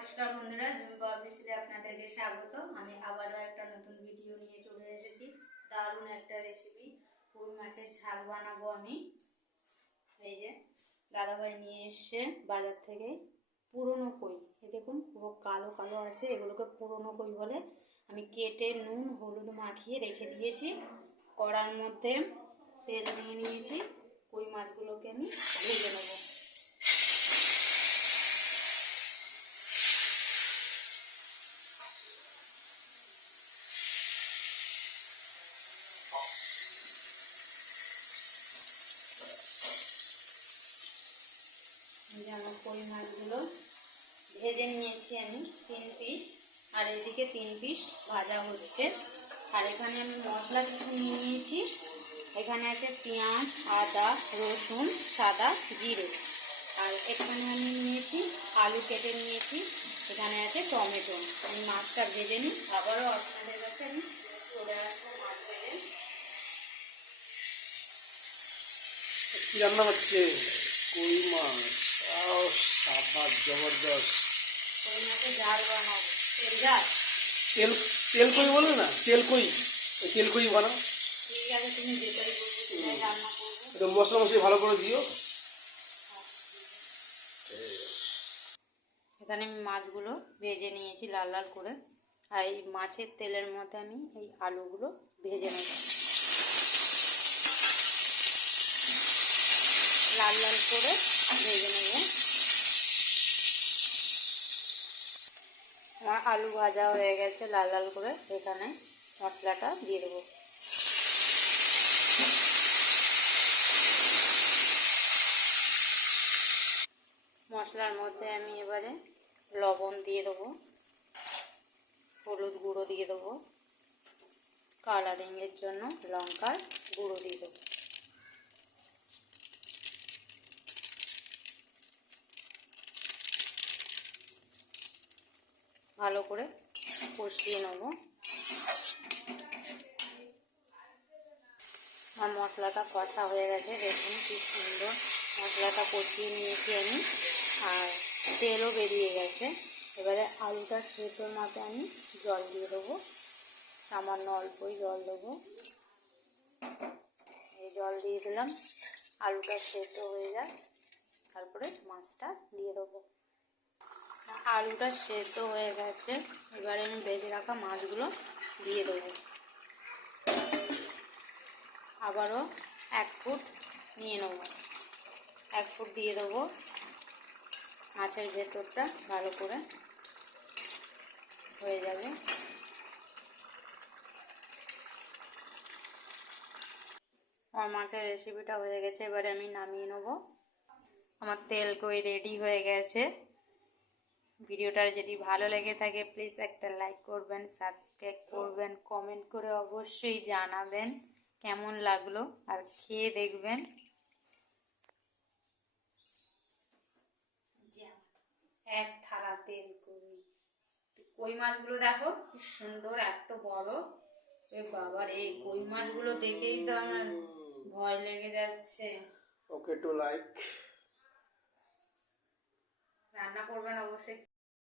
নমস্কার বন্ধুরা, জুম্পা অফিসে আপনাদেরকে স্বাগত। আমি আবারও একটা নতুন ভিডিও নিয়ে চলে এসেছি। দারুণ একটা রেসিপি, কই মাছের ঝাল বানাবো আমি। এই যে দাদাভাই নিয়ে এসছে বাজার থেকে পুরনো কই। এই দেখুন পুরো কালো কালো আছে, এগুলোকে পুরনো কই বলে। আমি কেটে নুন হলুদ মাখিয়ে রেখে দিয়েছি। কড়ার মধ্যে তেল নিয়ে নিয়েছি, কই মাছগুলোকে আমি ভেজে নেবো। আমার কই মাছগুলো ভেজে নিয়েছি আমি 3 পিস, আর এদিকে 3 পিস ভাজা হচ্ছে। আর এখানে আমি মশলা কিছু নিয়ে নিয়েছি। এখানে আছে পেঁয়াজ, আদা, রসুন, সাদা জিরে। আর এখানে আমি নিয়েছি আলু কেটে নিয়েছি। এখানে আছে টমেটো। আমি মাছটা ভেজে নিই, আবারও আপনাদের কাছে আমি চলে আসবো মাছ ভেজে। কি রান্না হচ্ছে? কই মাছ। সাবাস, জবরদস্ত। কই মাছের ঝাল বানাবো। তেল ঝাল, তেল তেল কই বলে না, তেল কই, তেল কই বানাও। ঠিক আছে, তুমি যেটাই বলবো সেটাই রান্না করবো। এটা মশলা মশলি ভালো করে দিও। এখানে আমি মাছগুলো ভেজে নিয়েছি লাল লাল করে। আর এই মাছের তেলের মধ্যে আমি এই আলুগুলো ভেজে নেব লাল লাল করে ভেজে নেব। আমার আলু ভাজা হয়ে গেছে লাল লাল করে। এখানে মশলাটা দিয়ে দেবো। মশলার মধ্যে আমি এবারে লবণ দিয়ে দেবো, হলুদ গুঁড়ো দিয়ে দেবো, কালারিংয়ের জন্য লঙ্কার গুঁড়ো দিয়ে দেবো। ভালো করে কষিয়ে নেব। আমার মশলাটা কষা হয়ে গেছে, দেখুন কি সুন্দর মশলাটা কষিয়ে নিয়েছি আমি। আর তেলও বেরিয়ে গেছে। এবারে আলুটা সেদ্ধর মতো আমি জল দিয়ে দেবো, সামান্য অল্পই জল দেবো। এই জল দিয়ে দিলাম, আলুটা সেদ্ধ হয়ে যায়, তারপরে মাছটা দিয়ে দেবো। আলুটা সেদ্ধ হয়ে গেছে, এবারে আমি ভেজে রাখা মাছগুলো দিয়ে দেবো। আবারও 1 ফুট নিয়ে নেব, 1 ফুট দিয়ে দেবো। মাছের ভেতরটা ভালো করে হয়ে যাবে। আমার মাছের রেসিপিটা হয়ে গেছে, এবারে আমি নামিয়ে নেব। আমার তেল কই রেডি হয়ে গেছে। ভিডিওটা যদি ভালো লেগে থাকে প্লিজ একটা লাইক করবেন, সাবস্ক্রাইব করবেন, কমেন্ট করে অবশ্যই জানাবেন কেমন লাগলো, আর খেয়ে দেখবেন। এক থালা তেল কই মাছগুলো দেখো কি সুন্দর, এত বড়। এ বাবার, এই কই মাছগুলো দেখেই তো আমার ভয় লেগে যাচ্ছে। ওকে, টু লাইক। রান্না করবেন অবশ্যই।